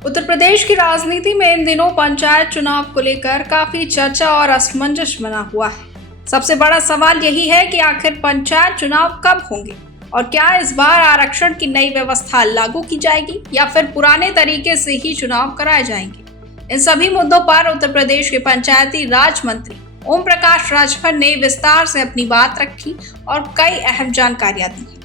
उत्तर प्रदेश की राजनीति में इन दिनों पंचायत चुनाव को लेकर काफी चर्चा और असमंजस बना हुआ है। सबसे बड़ा सवाल यही है कि आखिर पंचायत चुनाव कब होंगे और क्या इस बार आरक्षण की नई व्यवस्था लागू की जाएगी या फिर पुराने तरीके से ही चुनाव कराए जाएंगे। इन सभी मुद्दों पर उत्तर प्रदेश के पंचायती राज मंत्री ओम प्रकाश राजभर ने विस्तार से अपनी बात रखी और कई अहम जानकारियां दी।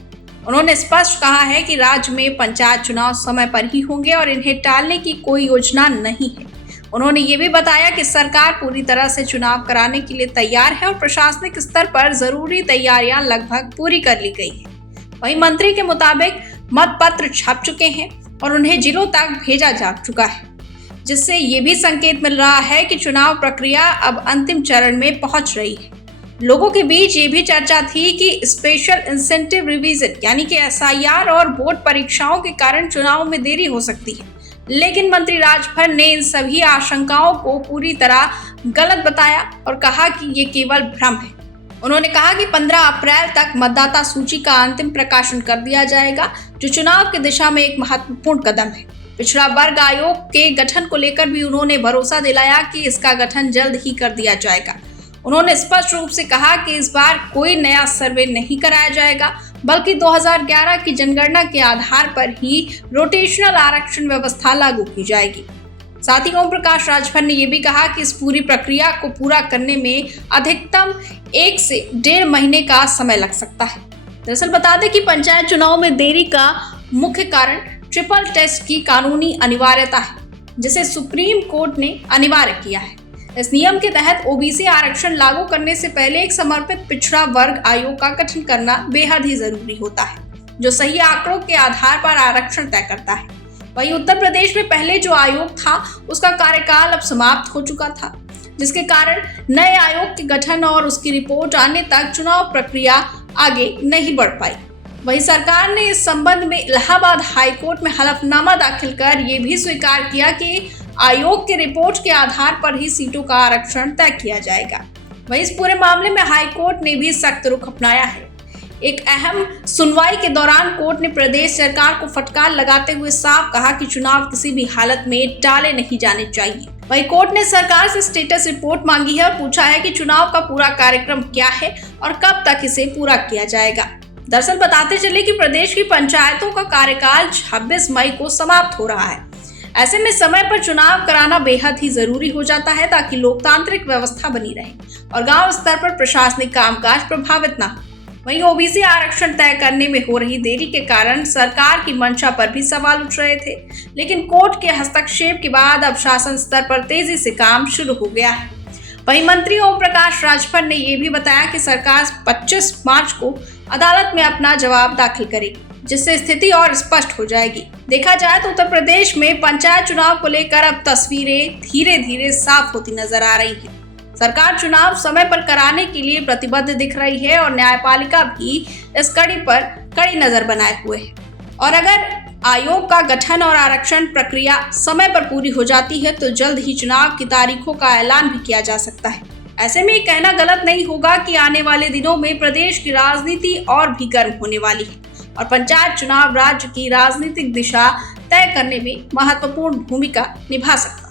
उन्होंने स्पष्ट कहा है कि राज्य में पंचायत चुनाव समय पर ही होंगे और इन्हें टालने की कोई योजना नहीं है। उन्होंने ये भी बताया कि सरकार पूरी तरह से चुनाव कराने के लिए तैयार है और प्रशासनिक स्तर पर जरूरी तैयारियां लगभग पूरी कर ली गई है। वहीं मंत्री के मुताबिक मत पत्र छप चुके हैं और उन्हें जिलों तक भेजा जा चुका है, जिससे ये भी संकेत मिल रहा है कि चुनाव प्रक्रिया अब अंतिम चरण में पहुंच रही है। लोगों के बीच ये भी चर्चा थी कि स्पेशल इंसेंटिव रिवीजन यानी कि SIR और बोर्ड परीक्षाओं के कारण चुनाव में देरी हो सकती है, लेकिन मंत्री राजभर ने इन सभी आशंकाओं को पूरी तरह गलत बताया और कहा कि ये केवल भ्रम है। उन्होंने कहा कि 15 अप्रैल तक मतदाता सूची का अंतिम प्रकाशन कर दिया जाएगा, जो चुनाव की दिशा में एक महत्वपूर्ण कदम है। पिछड़ा वर्ग आयोग के गठन को लेकर भी उन्होंने भरोसा दिलाया कि इसका गठन जल्द ही कर दिया जाएगा। उन्होंने स्पष्ट रूप से कहा कि इस बार कोई नया सर्वे नहीं कराया जाएगा, बल्कि 2011 की जनगणना के आधार पर ही रोटेशनल आरक्षण व्यवस्था लागू की जाएगी। साथ ही ओम प्रकाश राजभर ने यह भी कहा कि इस पूरी प्रक्रिया को पूरा करने में अधिकतम 1 से 1.5 महीने का समय लग सकता है। दरअसल बता दें कि पंचायत चुनाव में देरी का मुख्य कारण ट्रिपल टेस्ट की कानूनी अनिवार्यता है, जिसे सुप्रीम कोर्ट ने अनिवार्य किया है। इस नियम के तहत OBC आरक्षण लागू करने से पहले एक समर्पित पिछड़ा वर्ग आयोग का गठन करना बेहद ही जरूरी होता है, जो सही आंकड़ों के आधार पर आरक्षण तय करता है। वहीं उत्तर प्रदेश में पहले जो आयोग था उसका कार्यकाल अब समाप्त हो चुका था, जिसके कारण नए आयोग के गठन और उसकी रिपोर्ट आने तक चुनाव प्रक्रिया आगे नहीं बढ़ पाई। वहीं सरकार ने इस संबंध में इलाहाबाद हाईकोर्ट में हलफनामा दाखिल कर ये भी स्वीकार किया कि आयोग की रिपोर्ट के आधार पर ही सीटों का आरक्षण तय किया जाएगा। वहीं इस पूरे मामले में हाईकोर्ट ने भी सख्त रुख अपनाया है। एक अहम सुनवाई के दौरान कोर्ट ने प्रदेश सरकार को फटकार लगाते हुए साफ कहा कि चुनाव किसी भी हालत में टाले नहीं जाने चाहिए। वहीं कोर्ट ने सरकार से स्टेटस रिपोर्ट मांगी है और पूछा है कि चुनाव का पूरा कार्यक्रम क्या है और कब तक इसे पूरा किया जाएगा। दरअसल बताते चले कि प्रदेश की पंचायतों का कार्यकाल 26 मई को समाप्त हो रहा है। ऐसे में समय पर चुनाव कराना बेहद ही जरूरी हो जाता है ताकि लोकतांत्रिक व्यवस्था बनी रहे और गांव स्तर पर प्रशासनिक कामकाज प्रभावित ना हो। वहीं OBC आरक्षण तय करने में हो रही देरी के कारण सरकार की मंशा पर भी सवाल उठ रहे थे, लेकिन कोर्ट के हस्तक्षेप के बाद अब शासन स्तर पर तेजी से काम शुरू हो गया है। वहीं मंत्री ओम प्रकाश राजभर ने यह भी बताया कि सरकार 25 मार्च को अदालत में अपना जवाब दाखिल करेगी, जिससे स्थिति और स्पष्ट हो जाएगी। देखा जाए तो उत्तर प्रदेश में पंचायत चुनाव को लेकर अब तस्वीरें धीरे धीरे साफ होती नजर आ रही हैं। सरकार चुनाव समय पर कराने के लिए प्रतिबद्ध दिख रही है और न्यायपालिका भी इस कड़ी पर कड़ी नजर बनाए हुए है। और अगर आयोग का गठन और आरक्षण प्रक्रिया समय पर पूरी हो जाती है तो जल्द ही चुनाव की तारीखों का ऐलान भी किया जा सकता है। ऐसे में कहना गलत नहीं होगा कि आने वाले दिनों में प्रदेश की राजनीति और भी गर्म होने वाली है और पंचायत चुनाव राज्य की राजनीतिक दिशा तय करने में महत्वपूर्ण भूमिका निभा सकता है।